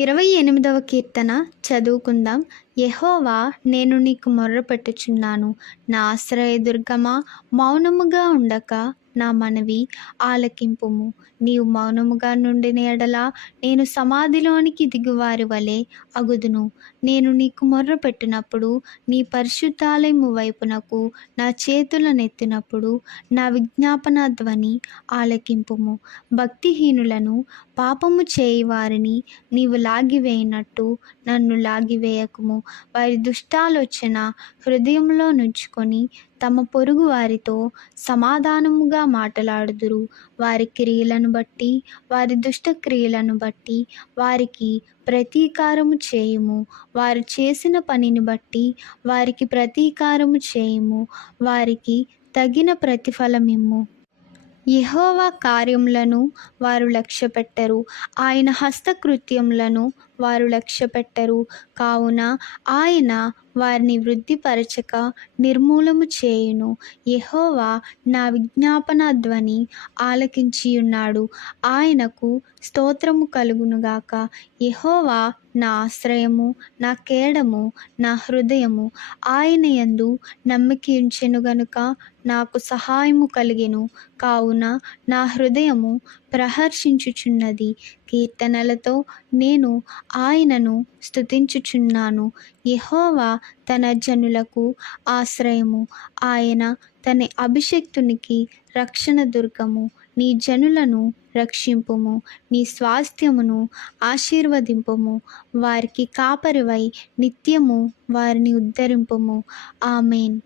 28వ కీర్తన చదువుకుందాం. యెహోవా, నేను నీకు మొర్రపెట్టుచున్నాను. నా ఆశ్రయదుర్గమా, మౌనముగా ఉండక నా మనవి ఆలకింపుము. నీవు మౌనముగా నుండిన ఎడల నేను సమాధిలోనికి దిగువారి వలె అగుదును. నేను నీకు మొర్రపెట్టినప్పుడు, నీ పరిశుద్ధాలయము వైపునకు నా చేతులనెత్తినప్పుడు నా విజ్ఞాపన ధ్వని ఆలకింపుము. భక్తిహీనులను, పాపము చేయువారిని నీవు లాగివేయునట్టు నన్ను లాగివేయకుము. వారి దుష్టాలోచన హృదయంలో నుంచుకొని తమ పొరుగు వారితో సమాధానముగా మాటలాడుదురు. వారి క్రియలను బట్టి, వారి దుష్టక్రియలను బట్టి వారికి ప్రతీకారము చేయుము. వారు చేసిన పనిని బట్టి వారికి ప్రతీకారము చేయుము. వారికి తగిన ప్రతిఫలమిమ్ము. యెహోవా కార్యములను వారు లక్ష్యపెట్టరు, ఆయన హస్తకృత్యములను వారు లక్ష్యపెట్టరు. కావున ఆయన వారిని వృద్ధిపరచక నిర్మూలము చేయును. యెహోవా నా విజ్ఞాపన ధ్వని ఆలకించియున్నాడు. ఆయనకు స్తోత్రము కలుగునుగాక. యెహోవా నా ఆశ్రయము, నా కేడము, నా హృదయము. ఆయన యందు నమ్మికయుంచెను గనుక నాకు సహాయము కలిగెను. కావున నా హృదయము ప్రహర్షించుచున్నది. కీర్తనలతో నేను ఆయనను స్తుతించుచున్నాను. యెహోవా తన జనులకు ఆశ్రయము, ఆయన తన అభిషిక్తునికి రక్షణ దుర్గము. నీ జనులను రక్షింపుము, నీ స్వాస్థ్యమును ఆశీర్వదింపుము. వారికి కాపరివై నిత్యము వారిని ఉద్ధరింపుము. ఆమేన్.